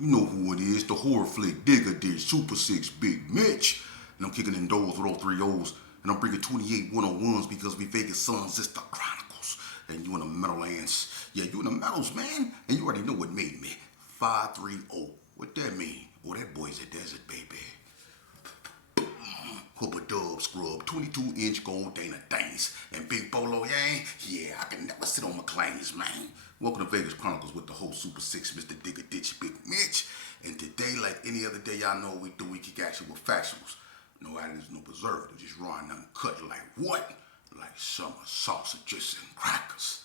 You know who it is, the horror flick, Digger Dish, Super 6, Big Mitch. And I'm kicking in doors with all three O's. And I'm bringing 28 101s because we Vegas sons, it's the Chronicles. And you in the Meadowlands. Yeah, you in the Meadows, man. And you already know what made me. 530. What that mean? Oh, that boy's a desert, baby. Hooper Dub Scrub, 22-inch gold Dana Danes, and Big Bolo Yang. Yeah, I can never sit on my claims, man. Welcome to Vegas Chronicles with the whole Super 6, Mr. Digger Ditch, Big Mitch. And today, like any other day, y'all know what we do. We kick action with factuals. No additives, no preservative, just raw and uncut. Like what? Like summer sausages and crackers.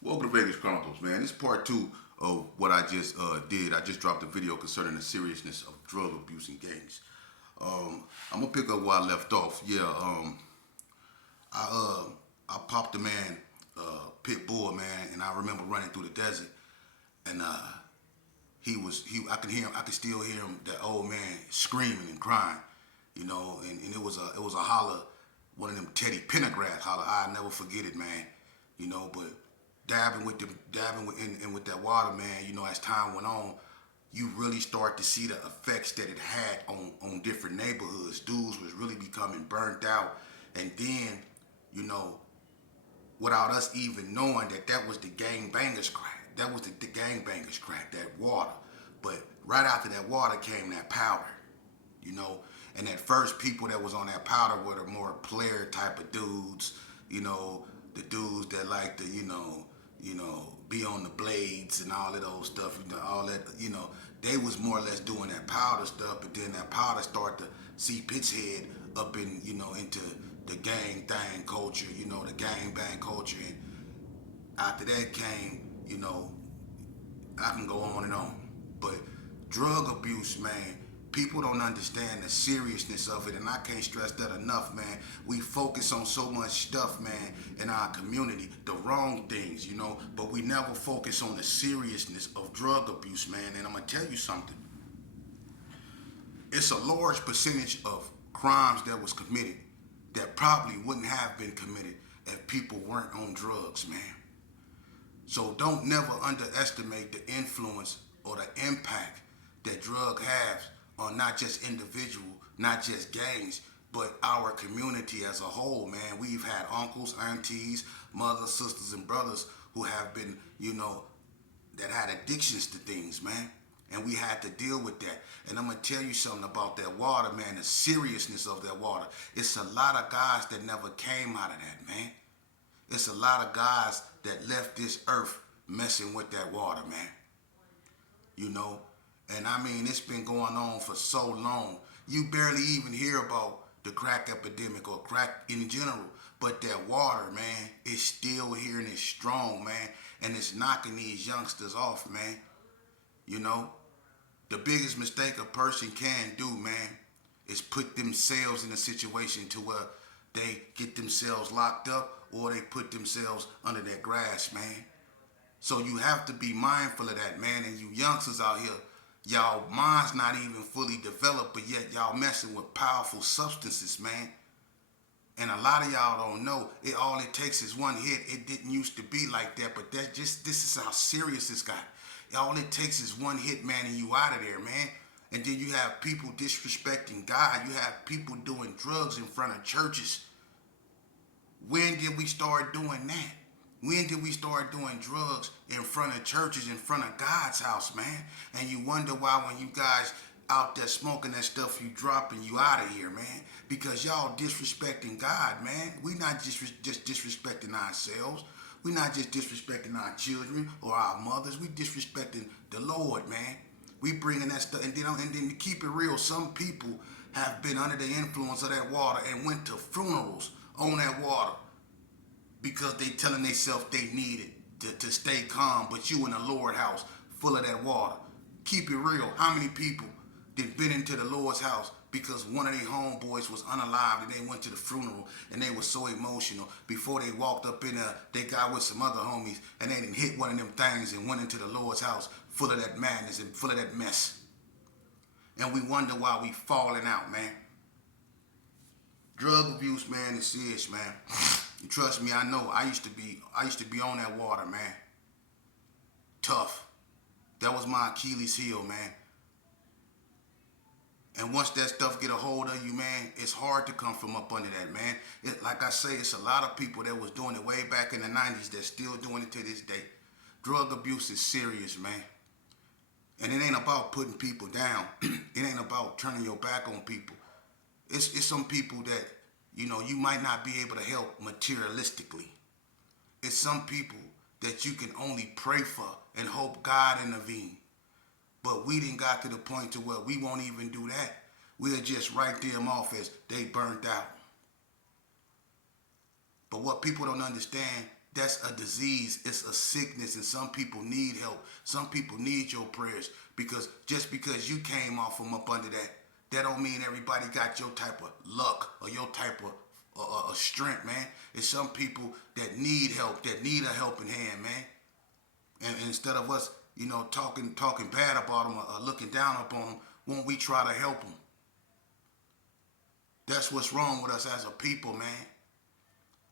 Welcome to Vegas Chronicles, man. This is part two of what I just did. I just dropped a video concerning the seriousness of drug abuse in gangs. I'm gonna pick up where I left off. Yeah, I popped a man, pit bull, man, and I remember running through the desert, and I could hear him, I could still hear him, that old man screaming and crying, you know, and it was a holler, one of them Teddy Pendergrass holler. I'll never forget it, man, you know. But dabbing with that water, man, you know, as time went on, you really start to see the effects that it had on different neighborhoods. Dudes was really becoming burnt out. And then, you know, without us even knowing that was the gangbangers crack. That was the gangbangers crack, that water. But right after that water came that powder, you know. And at first, people that was on that powder were the more player type of dudes, you know, the dudes that like to, you know, be on the blades and all of those stuff, you know, all that, you know, they was more or less doing that powder stuff, but then that powder started to seep its head up in, you know, into the gang thang culture, you know, the gang bang culture. And after that came, you know, I can go on and on. But drug abuse, man, people don't understand the seriousness of it, and I can't stress that enough, man. We focus on so much stuff, man, in our community, the wrong things, you know, but we never focus on the seriousness of drug abuse, man. And I'm gonna tell you something. It's a large percentage of crimes that was committed that probably wouldn't have been committed if people weren't on drugs, man. So don't never underestimate the influence or the impact that drug has on not just individual, not just gangs, but our community as a whole, man. We've had uncles, aunties, mothers, sisters, and brothers who have been, you know, that had addictions to things, man. And we had to deal with that. And I'm going to tell you something about that water, man, the seriousness of that water. It's a lot of guys that never came out of that, man. It's a lot of guys that left this earth messing with that water, man. You know? And I mean, it's been going on for so long. You barely even hear about the crack epidemic or crack in general. But that water, man, is still here and it's strong, man. And it's knocking these youngsters off, man. You know? The biggest mistake a person can do, man, is put themselves in a situation to where they get themselves locked up or they put themselves under that grass, man. So you have to be mindful of that, man. And you youngsters out here, y'all minds not even fully developed, but yet y'all messing with powerful substances, man. And a lot of y'all don't know, all it takes is one hit. It didn't used to be like that, but this is how serious this got. All it takes is one hit, man, and you out of there, man. And then you have people disrespecting God. You have people doing drugs in front of churches. When did we start doing that? When did we start doing drugs in front of churches, in front of God's house, man? And you wonder why when you guys out there smoking that stuff, you dropping you out of here, man. Because y'all disrespecting God, man. We not just disrespecting ourselves. We not just disrespecting our children or our mothers. We disrespecting the Lord, man. We bringing that stuff, and then to keep it real, some people have been under the influence of that water and went to funerals on that water because they telling themselves they need it to stay calm, but you in the Lord house full of that water. Keep it real. How many people that been into the Lord's house because one of their homeboys was unalived and they went to the funeral and they were so emotional. Before they walked up in there, they got with some other homies and they didn't hit one of them things and went into the Lord's house full of that madness and full of that mess. And we wonder why we falling out, man. Drug abuse, man, is serious, man. You trust me, I know. I used to be on that water, man. Tough. That was my Achilles heel, man. And once that stuff get a hold of you, man, it's hard to come from up under that, man. Like I say, it's a lot of people that was doing it way back in the 90s that's still doing it to this day. Drug abuse is serious, man. And it ain't about putting people down. It ain't about turning your back on people. It's some people that, you might not be able to help materialistically. It's some people that you can only pray for and hope God intervene. But we didn't got to the point to where we won't even do that. We'll just write them off as they burnt out. But what people don't understand, that's a disease, it's a sickness, and some people need help. Some people need your prayers, because just because you came off from up under that don't mean everybody got your type of luck or your type of strength, man. It's some people that need help, that need a helping hand, man. And instead of us, talking bad about them or looking down upon them, won't we try to help them? That's what's wrong with us as a people, man.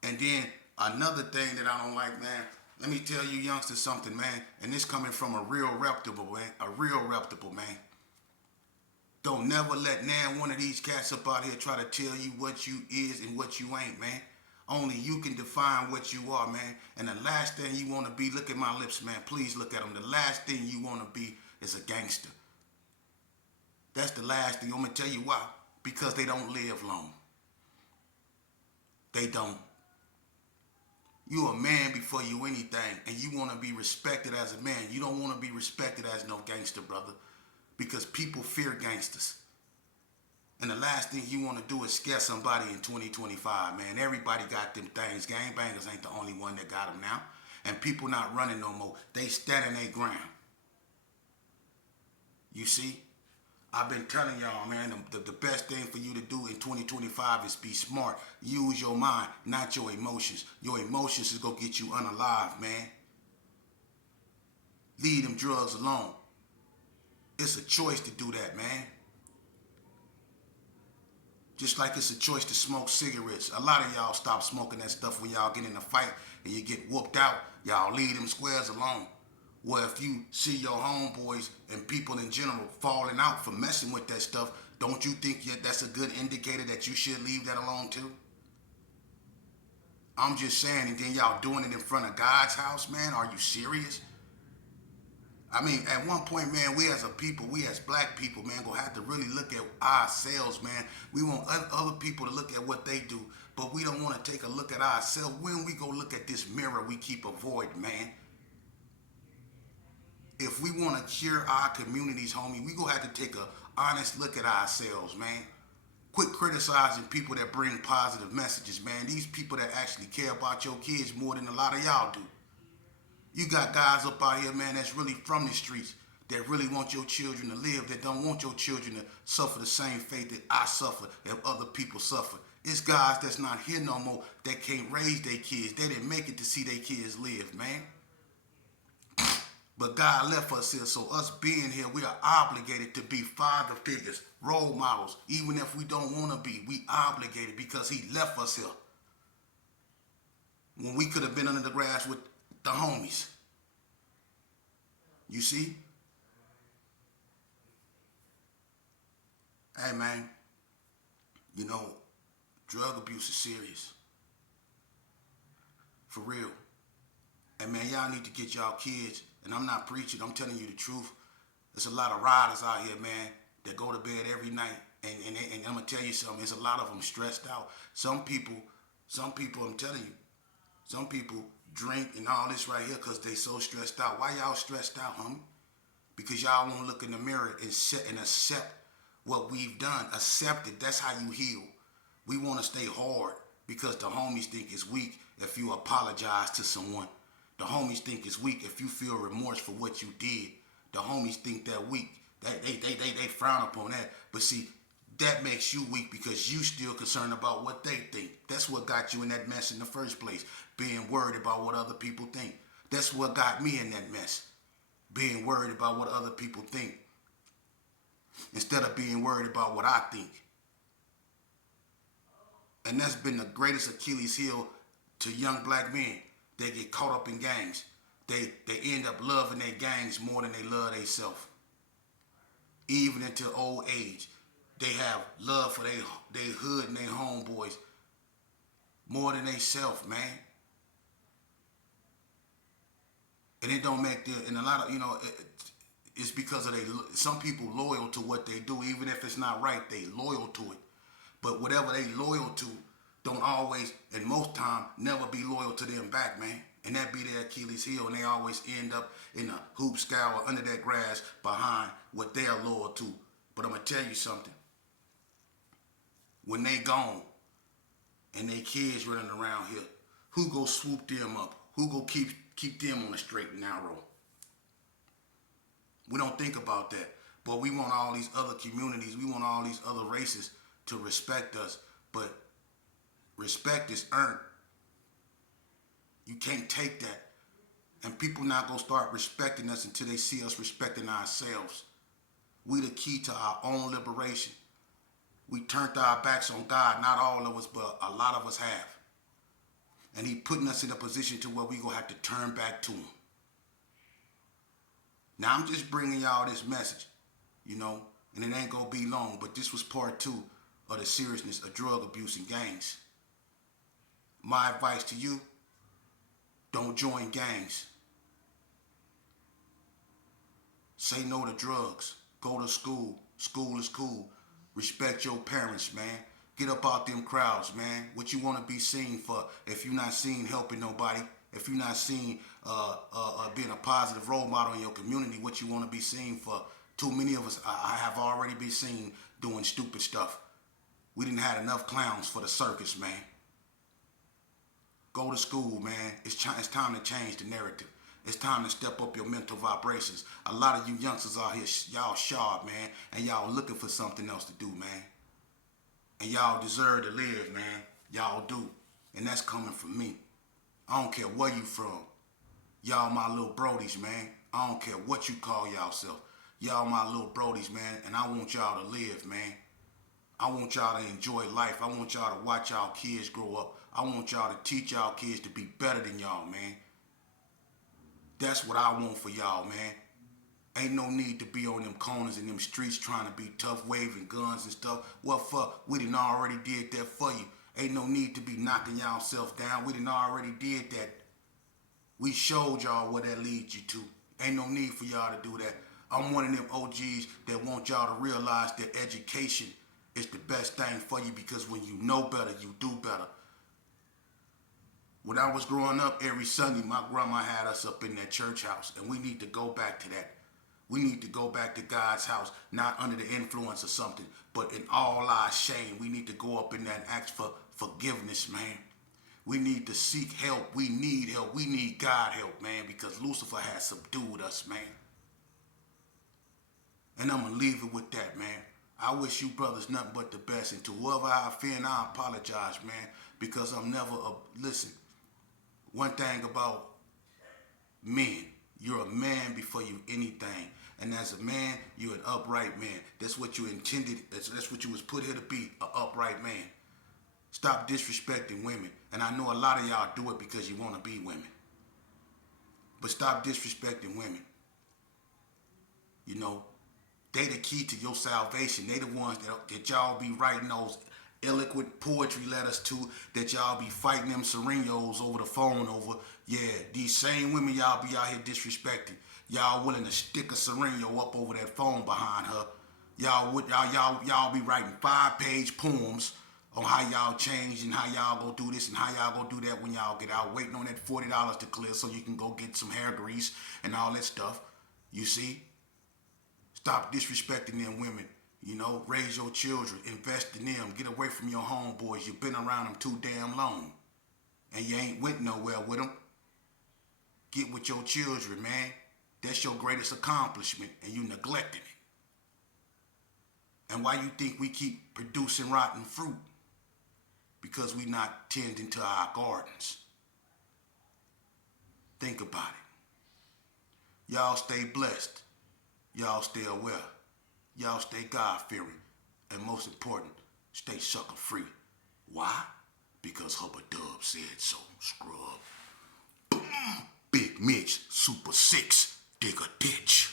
And then another thing that I don't like, man, let me tell you youngsters something, man, and this coming from a real reputable man. Don't never let one of these cats up out here try to tell you what you is and what you ain't, man. Only you can define what you are, man. And the last thing you want to be, look at my lips, man. Please look at them. The last thing you want to be is a gangster. That's the last thing. I'm going to tell you why. Because they don't live long. They don't. You a man before you anything, and you want to be respected as a man. You don't want to be respected as no gangster, brother, because people fear gangsters. And the last thing you want to do is scare somebody in 2025, man. Everybody got them things. Gangbangers ain't the only one that got them now. And people not running no more. They standing their ground. You see? I've been telling y'all, man, the best thing for you to do in 2025 is be smart. Use your mind, not your emotions. Your emotions is going to get you unalive, man. Leave them drugs alone. It's a choice to do that, man. Just like it's a choice to smoke cigarettes. A lot of y'all stop smoking that stuff when y'all get in a fight and you get whooped out. Y'all leave them squares alone. Well, if you see your homeboys and people in general falling out for messing with that stuff, don't you think that's a good indicator that you should leave that alone too? I'm just saying, and then y'all doing it in front of God's house, man? Are you serious? I mean, at one point, man, we as a people, we as black people, man, gonna have to really look at ourselves, man. We want other people to look at what they do, but we don't want to take a look at ourselves. When we go look at this mirror we keep avoiding, man. If we want to cure our communities, homie, we gonna have to take a honest look at ourselves, man. Quit criticizing people that bring positive messages, man. These people that actually care about your kids more than a lot of y'all do. You got guys up out here, man, that's really from the streets, that really want your children to live, that don't want your children to suffer the same fate that I suffer, that other people suffer. It's guys that's not here no more that can't raise their kids. They didn't make it to see their kids live, man. But God left us here, so us being here, we are obligated to be father figures, role models. Even if we don't want to be, we obligated because he left us here. When we could have been under the grass with the homies. You see? Hey, man, drug abuse is serious. For real. And man, y'all need to get y'all kids, and I'm not preaching, I'm telling you the truth. There's a lot of riders out here, man, that go to bed every night, and I'm gonna tell you something, there's a lot of them stressed out. Some people, I'm telling you, some people drink and all this right here because they so stressed out. Why y'all stressed out, homie? Because y'all won't look in the mirror and accept what we've done. Accept it. That's how you heal. We want to stay hard because the homies think it's weak if you apologize to someone. The homies think it's weak if you feel remorse for what you did. The homies think that weak. They frown upon that. But see, that makes you weak because you still concerned about what they think. That's what got you in that mess in the first place. Being worried about what other people think. That's what got me in that mess. Being worried about what other people think. Instead of being worried about what I think. And that's been the greatest Achilles heel to young black men. They get caught up in gangs. They end up loving their gangs more than they love themselves. Even into old age, they have love for they hood and their homeboys more than they self, man. And it don't make them, and a lot of, it's because of some people loyal to what they do, even if it's not right, they loyal to it. But whatever they loyal to, don't always, and most time, never be loyal to them back, man. And that be their Achilles heel, and they always end up in a hoop scour under that grass behind what they're loyal to. But I'm gonna tell you something. When they gone and they kids running around here, who go swoop them up? Who go keep them on the straight and narrow? We don't think about that. But we want all these other communities, we want all these other races to respect us. But respect is earned. You can't take that. And people not gonna start respecting us until they see us respecting ourselves. We the key to our own liberation. We turned our backs on God, not all of us, but a lot of us have. And he putting us in a position to where we gonna have to turn back to him. Now I'm just bringing y'all this message, and it ain't gonna be long, but this was part 2 of the seriousness of drug abuse and gangs. My advice to you, don't join gangs. Say no to drugs. Go to school. School is cool. Respect your parents, man. Get up out them crowds, man. What you want to be seen for? If you're not seen helping nobody, if you're not seen being a positive role model in your community, what you want to be seen for? Too many of us, I have already been seen doing stupid stuff. We didn't have enough clowns for the circus, man. Go to school, man. It's time to change the narrative. It's time to step up your mental vibrations. A lot of you youngsters out here, y'all sharp, man, and y'all looking for something else to do, man. And y'all deserve to live, man. Y'all do. And that's coming from me. I don't care where you from. Y'all my little brodies, man. I don't care what you call y'allself. Y'all my little brodies, man, and I want y'all to live, man. I want y'all to enjoy life. I want y'all to watch y'all kids grow up. I want y'all to teach y'all kids to be better than y'all, man. That's what I want for y'all, man. Ain't no need to be on them corners and them streets trying to be tough, waving guns and stuff. What for? We done already did that for you. Ain't no need to be knocking y'all self down. We done already did that. We showed y'all where that leads you to. Ain't no need for y'all to do that. I'm one of them OGs that want y'all to realize that education is the best thing for you, because when you know better, you do better. When I was growing up, every Sunday, my grandma had us up in that church house, and we need to go back to that. We need to go back to God's house, not under the influence of something, but in all our shame. We need to go up in that and ask for forgiveness, man. We need to seek help. We need help. We need God help, man, because Lucifer has subdued us, man. And I'm going to leave it with that, man. I wish you brothers nothing but the best. And to whoever I offend, I apologize, man, because I'm never listen, one thing about men, you're a man before you anything. And as a man, you're an upright man. That's what you intended. That's what you was put here to be, an upright man. Stop disrespecting women. And I know a lot of y'all do it because you want to be women. But stop disrespecting women. They the key to your salvation. They the ones that y'all be writing those eloquent poetry letters to, that y'all be fighting them serenos over the phone over. Yeah, these same women y'all be out here disrespecting. Y'all willing to stick a sereno up over that phone behind her. Y'all be writing 5-page poems on how y'all changed and how y'all gonna do this and how y'all gonna do that when y'all get out, waiting on that $40 to clear so you can go get some hair grease and all that stuff. You see? Stop disrespecting them women. Raise your children, invest in them, get away from your homeboys. You've been around them too damn long, and you ain't went nowhere with them. Get with your children, man. That's your greatest accomplishment, and you neglecting it. And why you think we keep producing rotten fruit? Because we not tending to our gardens. Think about it. Y'all stay blessed. Y'all stay aware. Y'all stay God-fearing. And most important, stay sucker-free. Why? Because Hubba Dub said so. Scrub. Boom. Big Big Mitch, Super 6, dig a ditch.